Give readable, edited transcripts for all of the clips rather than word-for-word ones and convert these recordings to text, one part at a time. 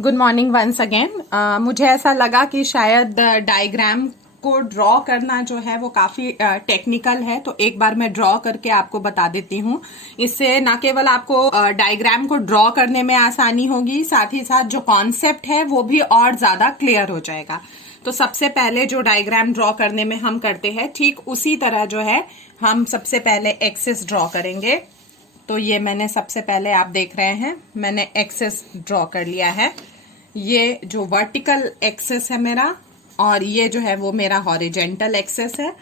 Good morning once again. मुझे ऐसा लगा कि शायद डायग्राम को ड्रॉ करना जो है वो काफ़ी टेक्निकल है, तो एक बार मैं ड्रॉ करके आपको बता देती हूँ। इससे ना केवल आपको डायग्राम को ड्रॉ करने में आसानी होगी, साथ ही साथ जो कॉन्सेप्ट है वो भी और ज़्यादा क्लियर हो जाएगा। तो सबसे पहले जो डायग्राम ड्रॉ करने में हम करते हैं, ठीक उसी तरह जो है हम सबसे पहले एक्सिस ड्रॉ करेंगे। तो ये मैंने सबसे पहले, आप देख रहे हैं, मैंने एक्सिस ड्रॉ कर लिया है। ये जो वर्टिकल एक्सिस है मेरा, और ये जो है वो मेरा हॉरिजेंटल एक्सिस है।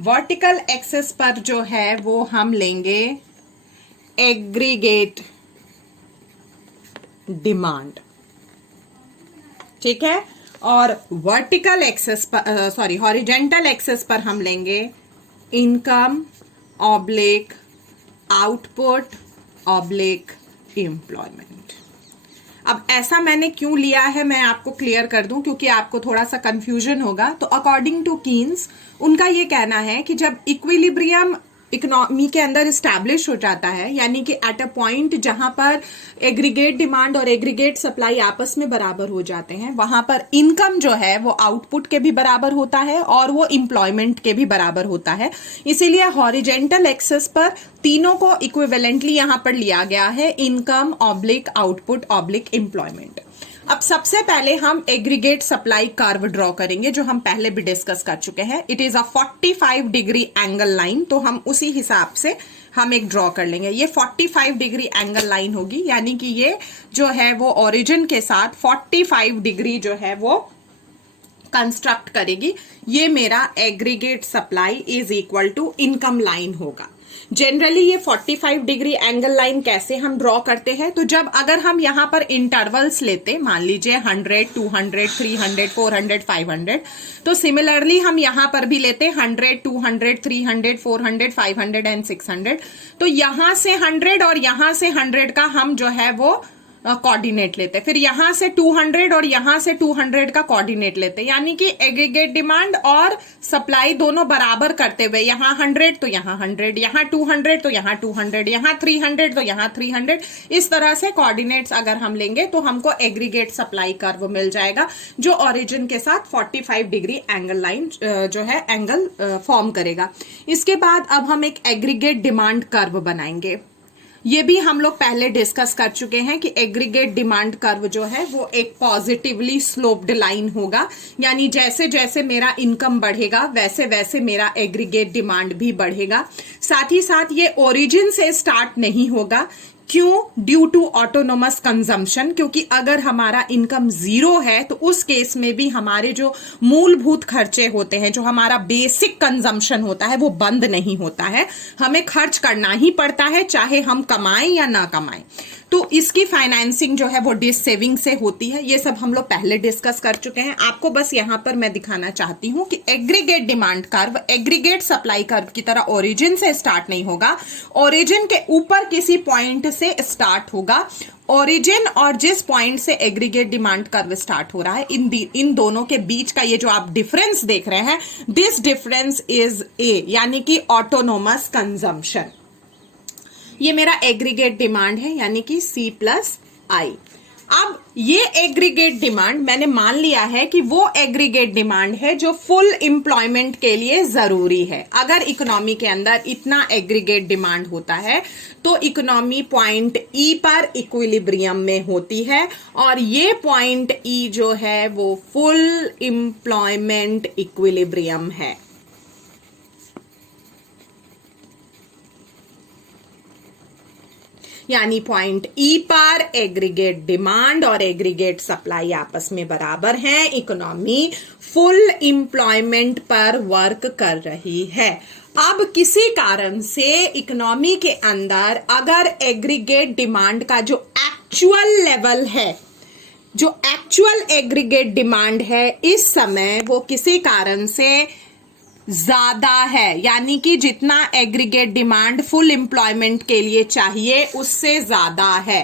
वर्टिकल एक्सिस पर जो है वो हम लेंगे एग्रीगेट डिमांड, ठीक है। और वर्टिकल एक्सिस पर, हॉरिजेंटल एक्सिस पर हम लेंगे income oblique output oblique employment. अब ऐसा मैंने क्यों लिया है मैं आपको क्लियर कर दूं, क्योंकि आपको थोड़ा सा कंफ्यूजन होगा। तो अकॉर्डिंग टू कीन्स, उनका ये कहना है कि जब इक्विलिब्रियम इकोनॉमी के अंदर इस्टेब्लिश हो जाता है, यानी कि एट अ पॉइंट जहां पर एग्रीगेट डिमांड और एग्रीगेट सप्लाई आपस में बराबर हो जाते हैं, वहां पर इनकम जो है वो आउटपुट के भी बराबर होता है और वो एम्प्लॉयमेंट के भी बराबर होता है। इसीलिए हॉरिजेंटल एक्सिस पर तीनों को इक्विवेलेंटली यहां पर लिया गया है, income oblique output oblique employment. अब सबसे पहले हम एग्रीगेट सप्लाई कर्व ड्रॉ करेंगे, जो हम पहले भी डिस्कस कर चुके हैं। It is a 45 degree angle line, तो हम उसी हिसाब से हम एक ड्रॉ कर लेंगे। ये 45 डिग्री एंगल लाइन होगी, यानी कि ये जो है वो ओरिजिन के साथ 45 डिग्री जो है वो कंस्ट्रक्ट करेगी। ये मेरा aggregate supply is equal to income line होगा। जनरली ये 45 डिग्री एंगल लाइन कैसे हम ड्रॉ करते हैं, तो जब अगर हम यहां पर इंटरवल्स लेते, मान लीजिए 100, 200, 300, 400, 500, तो सिमिलरली हम यहां पर भी लेते 100, 200, 300, 400, 500 एंड 600। तो यहां से 100 और यहां से 100 का हम जो है वो कोऑर्डिनेट लेते, फिर यहां से 200 और यहां से 200 का कोऑर्डिनेट लेते, यानी कि एग्रीगेट डिमांड और सप्लाई दोनों बराबर करते हुए, यहां 100 तो यहां 100, यहां 200 तो यहां 200, यहां 300 तो यहां 300। इस तरह से कोऑर्डिनेट्स अगर हम लेंगे तो हमको एग्रीगेट सप्लाई कर्व मिल जाएगा, जो ओरिजिन के साथ 45 डिग्री एंगल लाइन जो है एंगल फॉर्म करेगा। इसके बाद अब हम एक एग्रीगेट डिमांड कर्व बनाएंगे। ये भी हम लोग पहले डिस्कस कर चुके हैं कि एग्रीगेट डिमांड कर्व जो है वो एक पॉजिटिवली स्लोप्ड लाइन होगा, यानी जैसे जैसे मेरा इनकम बढ़ेगा वैसे वैसे मेरा एग्रीगेट डिमांड भी बढ़ेगा। साथ ही साथ ये ओरिजिन से स्टार्ट नहीं होगा। क्यों? ड्यू टू ऑटोनोमस कंजम्पशन, क्योंकि अगर हमारा इनकम जीरो है तो उस केस में भी हमारे जो मूलभूत खर्चे होते हैं, जो हमारा बेसिक कंजम्पशन होता है, वो बंद नहीं होता है। हमें खर्च करना ही पड़ता है, चाहे हम कमाएं या ना कमाएं। तो इसकी फाइनेंसिंग जो है वो डिस सेविंग से होती है। ये सब हम लोग पहले डिस्कस कर चुके हैं। आपको बस यहां पर मैं दिखाना चाहती हूं कि aggregate demand curve aggregate supply curve की तरह ओरिजिन से स्टार्ट नहीं होगा, ओरिजिन के ऊपर किसी पॉइंट से स्टार्ट होगा। ओरिजिन और जिस पॉइंट से एग्रीगेट डिमांड कर्व स्टार्ट हो रहा है, इन दोनों के बीच का ये जो आप डिफरेंस देख रहे हैं, दिस डिफरेंस इज ए, यानी कि ऑटोनोमस कंजम्पशन। ये मेरा एग्रीगेट डिमांड है, यानी कि C+I। अब ये एग्रीगेट डिमांड मैंने मान लिया है कि वो एग्रीगेट डिमांड है जो फुल एम्प्लॉयमेंट के लिए जरूरी है। अगर इकोनॉमी के अंदर इतना एग्रीगेट डिमांड होता है तो इकोनॉमी पॉइंट E पर इक्विलिब्रियम में होती है, और ये पॉइंट E जो है वो फुल एम्प्लॉयमेंट इक्विलिब्रियम है। यानी पॉइंट E पर एग्रीगेट डिमांड और एग्रीगेट सप्लाई आपस में बराबर हैं, इकोनॉमी फुल एम्प्लॉयमेंट पर वर्क कर रही है। अब किसी कारण से इकोनॉमी के अंदर अगर एग्रीगेट डिमांड का जो एक्चुअल लेवल है, जो एक्चुअल एग्रीगेट डिमांड है इस समय, वो किसी कारण से ज्यादा है, यानी कि जितना एग्रीगेट डिमांड फुल एम्प्लॉयमेंट के लिए चाहिए उससे ज्यादा है।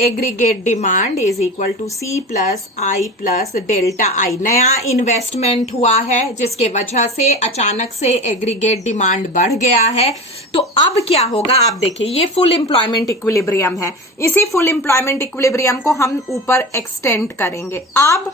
Aggregate demand is equal to C plus I plus delta I. नया इन्वेस्टमेंट हुआ है जिसके वजह से अचानक से एग्रीगेट डिमांड बढ़ गया है। तो अब क्या होगा आप देखिए, ये फुल एम्प्लॉयमेंट इक्विलिब्रियम है, इसी फुल एम्प्लॉयमेंट इक्विलिब्रियम को हम ऊपर एक्सटेंड करेंगे। अब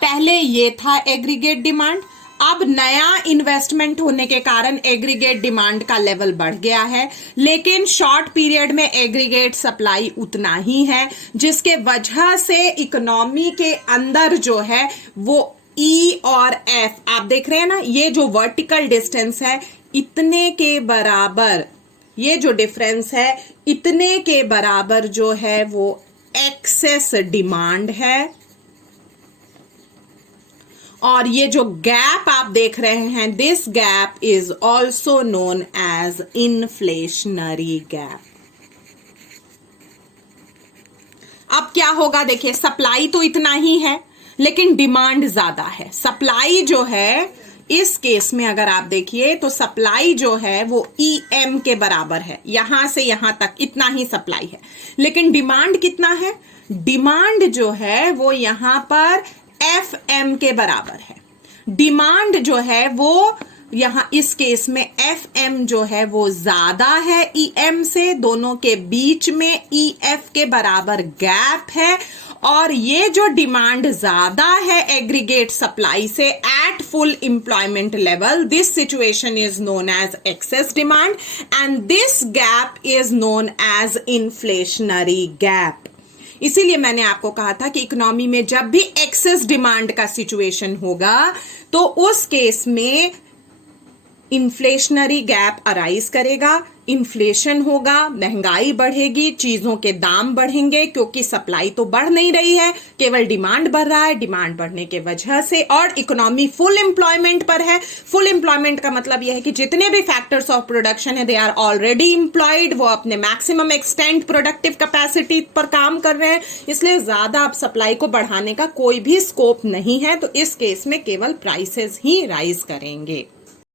पहले ये था एग्रीगेट डिमांड, अब नया इन्वेस्टमेंट होने के कारण एग्रीगेट डिमांड का लेवल बढ़ गया है, लेकिन शॉर्ट पीरियड में एग्रीगेट सप्लाई उतना ही है, जिसके वजह से इकोनॉमी के अंदर जो है वो ई और एफ आप देख रहे हैं ना, ये जो वर्टिकल डिस्टेंस है इतने के बराबर, ये जो डिफरेंस है इतने के बराबर जो है वो एक्सेस डिमांड है। और ये जो गैप आप देख रहे हैं, this gap is also known as inflationary gap. अब क्या होगा देखिए, सप्लाई तो इतना ही है लेकिन डिमांड ज्यादा है। सप्लाई जो है इस केस में अगर आप देखिए तो सप्लाई जो है वो EM के बराबर है, यहां से यहां तक इतना ही सप्लाई है, लेकिन डिमांड कितना है, डिमांड जो है वो यहां पर FM के बराबर है। डिमांड जो है वो यहां इस केस में FM जो है वो ज्यादा है EM से, दोनों के बीच में EF के बराबर गैप है। और ये जो डिमांड ज्यादा है एग्रीगेट सप्लाई से at full employment level, this situation is known as excess demand and this gap is known as inflationary gap. इसीलिए मैंने आपको कहा था कि इकोनॉमी में जब भी एक्सेस डिमांड का सिचुएशन होगा तो उस केस में इन्फ्लेशनरी गैप अराइज करेगा, इन्फ्लेशन होगा, महंगाई बढ़ेगी, चीजों के दाम बढ़ेंगे, क्योंकि सप्लाई तो बढ़ नहीं रही है, केवल डिमांड बढ़ रहा है। डिमांड बढ़ने के वजह से, और इकोनॉमी फुल एम्प्लॉयमेंट पर है। फुल एम्प्लॉयमेंट का मतलब यह है कि जितने भी फैक्टर्स ऑफ प्रोडक्शन है दे आर ऑलरेडी एम्प्लॉयड, वो अपने मैक्सिमम एक्सटेंट प्रोडक्टिव कैपेसिटी पर काम कर रहे हैं, इसलिए ज्यादा अब सप्लाई को बढ़ाने का कोई भी स्कोप नहीं है। तो इस केस में केवल प्राइसेस ही राइज करेंगे।